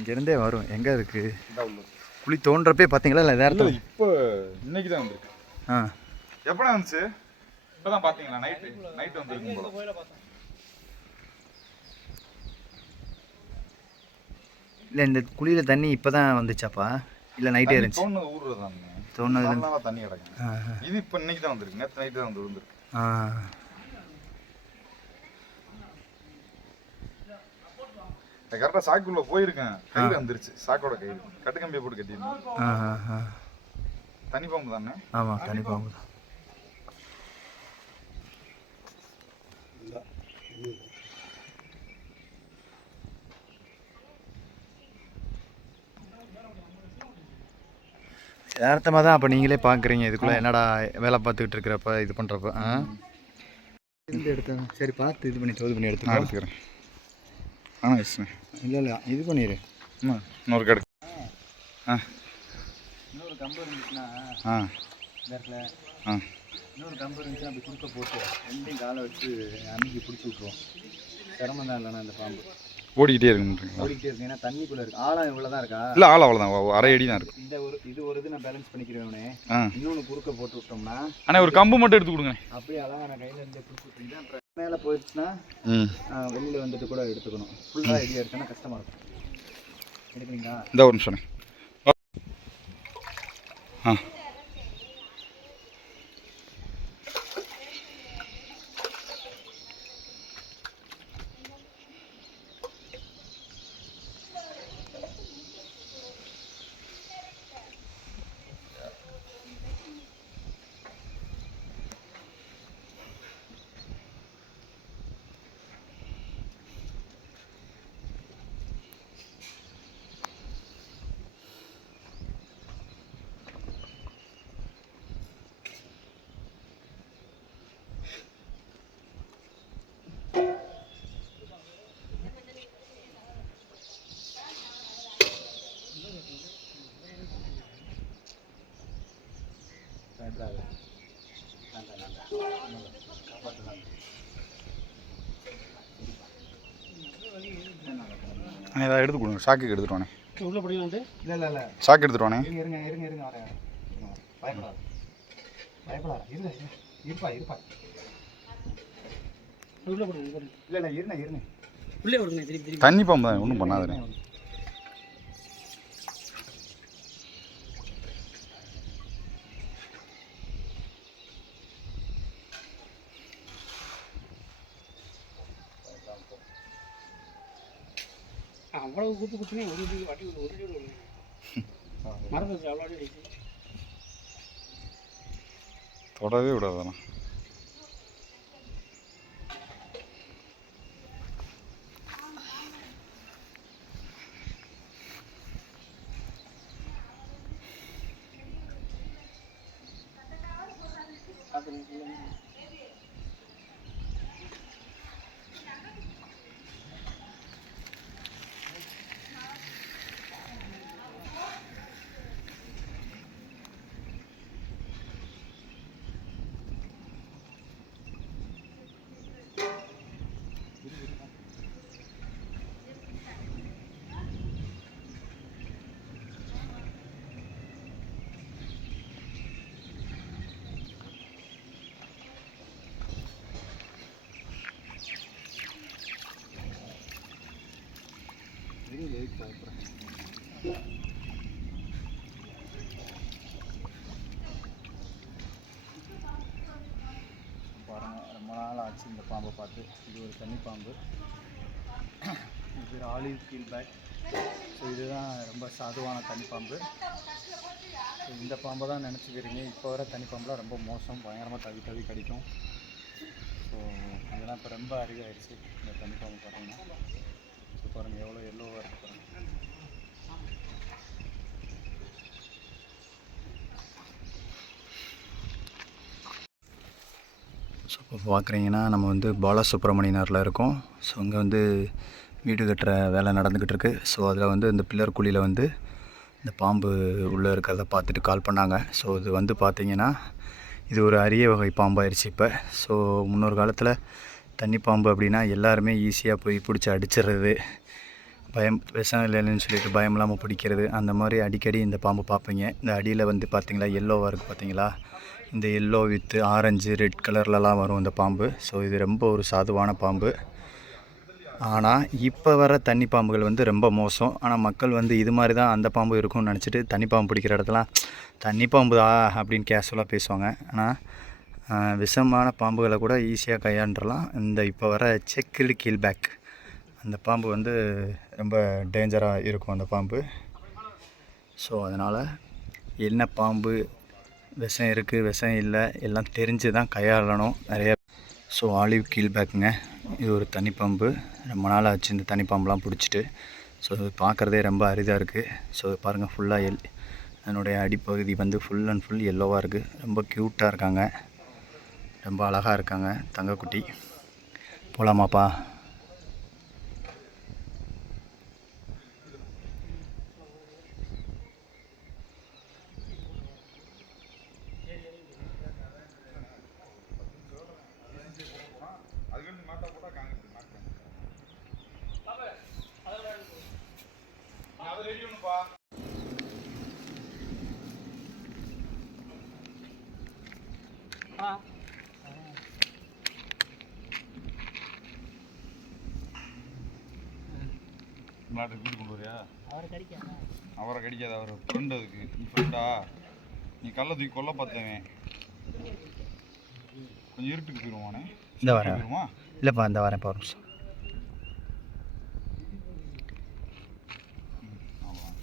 இங்கேருந்தே வரும். எங்கே இருக்குது குழி தோன்றப்பே பார்த்தீங்களா இல்லை நேரத்தில் இப்போ இன்னைக்கு தான் வந்திருக்கு. ஆ. எப்படா வந்துச்சு இப்பதான் பாத்தீங்களா? நைட்டு நைட் வந்திருக்கும் போல. இல்லை இந்த குழியில் தண்ணி இப்போ தான் வந்துச்சாப்பா? இல்லை நைட்டே இருந்துச்சு? தோணுது ஊர்ல தான் நல்லா தண்ணி ஆ. இது இப்போ இன்னைக்கு தான் வந்திருக்கு. நேற்று நைட்டு தான் வந்து விழுந்திருக்கு. ஆ கரெக்டாக சாக்குள்ள போயிருக்கேன். கையில் வந்துருச்சு. சாக்கோட கையில் கட்டுக்கம்பியை போட்டு கட்டியிருந்தேன். ஆ ஆ ஆ. தண்ணி பாம்பு தானே? ஆமாம் தண்ணி பாம்பு தான். யதார்த்தமாக தான் அப்போ நீங்களே பார்க்குறீங்க இதுக்குள்ளே என்னடா வேலை பார்த்துக்கிட்டு இருக்கிறப்ப இது பண்ணுறப்ப ஆ? இருந்து எடுத்தேன் சரி பார்த்து இது பண்ணி தோது பண்ணி நான் எடுத்துக்கலாம் எடுத்துக்கிறேன். ஆ எஸ் இல்லை இல்லை. இது பண்ணிடு இன்னொரு கடை ஆ. இன்னொரு கம்பு இருந்துச்சுன்னா ஆ. ஆ. இன்னொரு கம்பு இருந்துச்சுன்னா அப்படி குறுக்க போட்டு ரெண்டையும் காலை வச்சு அன்னைக்கு பிடிச்சி விட்ருவோம் சிரமம் தான் இல்லைண்ணா இந்த பாம்பு. ஓடிக்கிட்டே இருக்குன்றீங்களா? ஓடிக்கிட்டே இருக்கு. ஏன்னா தண்ணிக்குள்ளே இருக்கு. ஆழம் இவ்வளோ தான் இருக்கா? இல்லை ஆள் அவ்வளோதான் அரை அடி தான் இருக்கும் இந்த ஒரு இது ஒரு இது நான் பேலன்ஸ் பண்ணிக்கிறேன் இன்னொன்று குறுக்க போட்டு விட்டோம்னா அண்ணா ஒரு கம்பு மட்டும் எடுத்து கொடுங்க அப்படியே அழகாக நான் கையில் இருந்து பிடிச்சி அப்புறம் மேலே போயிடுச்சுன்னா வெளியில் வந்துட்டு கூட எடுத்துக்கணும். ஃபுல்லாக ரெடியாக இருக்குன்னா கஷ்டமாக இருக்கும். எடுக்கிறீங்களா? இந்த ஒரு நிமிஷம் ஆ. அண்ணா ஏதாவது எடுத்து கொடுங்க. சாக்கு எடுத்துட்டு வானே உள்ள படிக்கலாம் வந்து. இல்லை இல்லை இல்லை. சாக்கு எடுத்துட்டு வானே இருங்க இருங்க இருங்க வரேன் பயப்படாத. பயப்படாத. இருங்க. இருப்பா இருப்பா. உள்ள போடுங்க. இல்லை இல்லை இருங்க இருங்க. உள்ளே விடுங்க திருப்பி திருப்பி. தண்ணி பாம்பு தான் ஒன்றும் பண்ணாதுண்ணே அவ்வளவு குத்து குத்துனே ஒரு அடி வாட்டி ஒரு அடி விடுங்க மரத்தை அவ்வளோ அடி அடிச்சு தொடவே விடாதாண்ணா பார்த்துருங்க இருங்க எதுக்கு ரொம்ப நாள் ஆச்சு இந்த பாம்பை பார்த்து. இது ஒரு தண்ணி பாம்பு. இது பேர் ஆலிவ் கீல் பேக் ஸோ இதுதான் ரொம்ப சாதுவான தண்ணி பாம்பு. ஸோ இந்த பாம்பை தான் நினச்சிக்கிறீங்க. இப்போ வர தண்ணி பாம்புலாம் ரொம்ப மோசம். பயங்கரமாக தவி தவி கடிக்கும். ஸோ இதெல்லாம் இப்போ ரொம்ப அருகாயிடுச்சு இந்த தண்ணி பாம்பு பார்த்தீங்கன்னா. ஸோ பாருங்கள் எவ்வளோ எல்லோவாக இருக்கு பாருங்க. ஸோ இப்போ பார்க்குறீங்கன்னா நம்ம வந்து பாலசுப்ரமணியனாரில் இருக்கோம். ஸோ அங்கே வந்து வீடு கட்டுற வேலை நடந்துக்கிட்டு இருக்கு. ஸோ அதில் வந்து இந்த பில்லர் குழியில் வந்து இந்த பாம்பு உள்ளே இருக்கிறத பார்த்துட்டு கால் பண்ணாங்க. ஸோ இது வந்து பார்த்திங்கன்னா இது ஒரு அரிய வகை பாம்பாயிருச்சு இப்போ. ஸோ முன்னொரு காலத்தில் தண்ணி பாம்பு அப்படின்னா எல்லாருமே ஈஸியாக போய் பிடிச்சி அடிச்சிடுறது பயம் விஷம் இல்லைன்னு சொல்லிட்டு பயம் இல்லாமல் பிடிக்கிறது. அந்த மாதிரி அடிக்கடி இந்த பாம்பு பார்ப்பீங்க இந்த அடியில் வந்து பார்த்தீங்களா எல்லோவாக இருக்குது பார்த்தீங்களா இந்த எல்லோ வித்து ஆரஞ்சு ரெட் கலர்லலாம் வரும் இந்த பாம்பு. ஸோ இது ரொம்ப ஒரு சாதுவான பாம்பு. ஆனால் இப்போ வர தண்ணி பாம்புகள் வந்து ரொம்ப மோசம். ஆனால் மக்கள் வந்து இது மாதிரி தான் அந்த பாம்பு இருக்கும்னு நினச்சிட்டு தண்ணி பாம்பு பிடிக்கிற இடத்துல தண்ணி பாம்பு தான் அப்படின்னு கேஷுவலாக பேசுவாங்க. ஆனால் விஷமான பாம்புகளை கூட ஈஸியாக கையாண்டுடலாம் இந்த இப்போ வர செக்கில் கீழ்பேக் அந்த பாம்பு வந்து ரொம்ப டேஞ்சராக இருக்கும் அந்த பாம்பு. ஸோ அதனால் என்ன பாம்பு விஷம் இருக்குது விஷம் இல்லை எல்லாம் தெரிஞ்சு தான் கையாளணும் நிறைய. ஸோ ஆலிவ் கீழ்பேக்குங்க இது ஒரு தனி பாம்பு. ரொம்ப நாள் ஆச்சு இந்த தனி பாம்புலாம் பிடிச்சிட்டு. ஸோ இது பார்க்குறதே ரொம்ப அரிதாக இருக்குது ஸோ பாருங்கள் ஃபுல்லாக எல் அதனுடைய அடிப்பகுதி வந்து ஃபுல் அண்ட் ஃபுல் எல்லோவாக இருக்குது ரொம்ப க்யூட்டாக இருக்காங்க. ரொம்ப அழகாக இருக்காங்க தங்கக்குட்டி. போகலாமாப்பா அதுக்கு மாட்டு வீட்டு கொண்டு வரியா? அவரை அவரை கடிக்காத அவர் ஃப்ரெண்ட் அதுக்கு. நீ ஃப்ரெண்டா நீ கள்ள தூக்கி கொல்ல பார்த்தவன் கொஞ்சம் இருட்டுக்கு போயிடுவானே இந்த வரேன் இல்லைப்பா இந்த வரேன் இப்போ ஒரு நிமிஷம் ஆமாம்